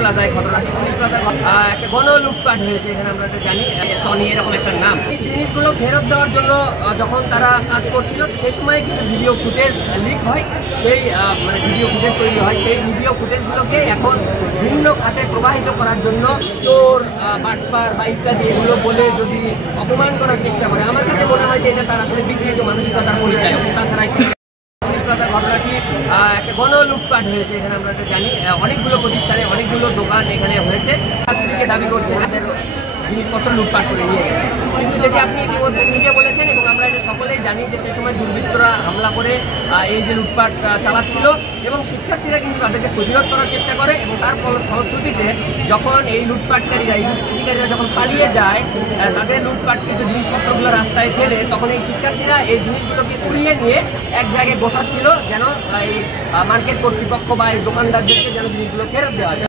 প্লাজায় ঘটনাটি। পুলিশ প্লাজায় একটা গণ লুটপাট হয়েছে, এখানে আমরা তো জানি টনি এরকম একটা নাম। এই জিনিসগুলো ফেরত দেওয়ার জন্য যখন তারা কাজ করছিল সেই সময় কিছু ভিডিও ফুটেজ লিক হয়, সেই মানে ভিডিও ফুটেজ তৈরি হয়। সেই ভিডিও ফুটেজগুলোকে এখন ভিন্ন খাতে প্রবাহিত করার জন্য চোর, বাটপার বা ইত্যাদি এগুলো বলে যদি অপমান করার চেষ্টা করে, আমার কাছে মনে হয় যে এটা তার আসলে বিকৃত মানসিকতার পরিচয়। তাছাড়া ঘটনাটি একটা গণ লুটপাট হয়েছে, এখানে আমরা তো জানি অনেকগুলো প্রতিষ্ঠানে অনেকগুলো দোকান এখানে হয়েছে। ছাত্রীকে দাবি করছে তাদের জিনিসপত্র লুটপাট করে নিয়ে গেছে। কিন্তু যেটি আপনি ইতিমধ্যে নিজে বলেছেন এবং আমরা যে সকলেই জানি যে সে সময় দুর্বৃত্তরা হামলা করে এই যে লুটপাট চালাচ্ছিল এবং শিক্ষার্থীরা কিন্তু তাদেরকে প্রতিরোধ করার চেষ্টা করে এবং তার ফলশ্রুতিতে যখন এই লুটপাটকারীরা, এই দুষ্কৃতিকারীরা যখন পালিয়ে যায়, তাদের লুটপাটকৃত জিনিসপত্রগুলো রাস্তায় ফেলে, তখন এই শিক্ষার্থীরা এই জিনিসগুলোকে উড়িয়ে নিয়ে এক জায়গায় বসাচ্ছিল যেন এই মার্কেট কর্তৃপক্ষ বা এই দোকানদারদেরকে যেন জিনিসগুলো ফেরত দেওয়া যায়।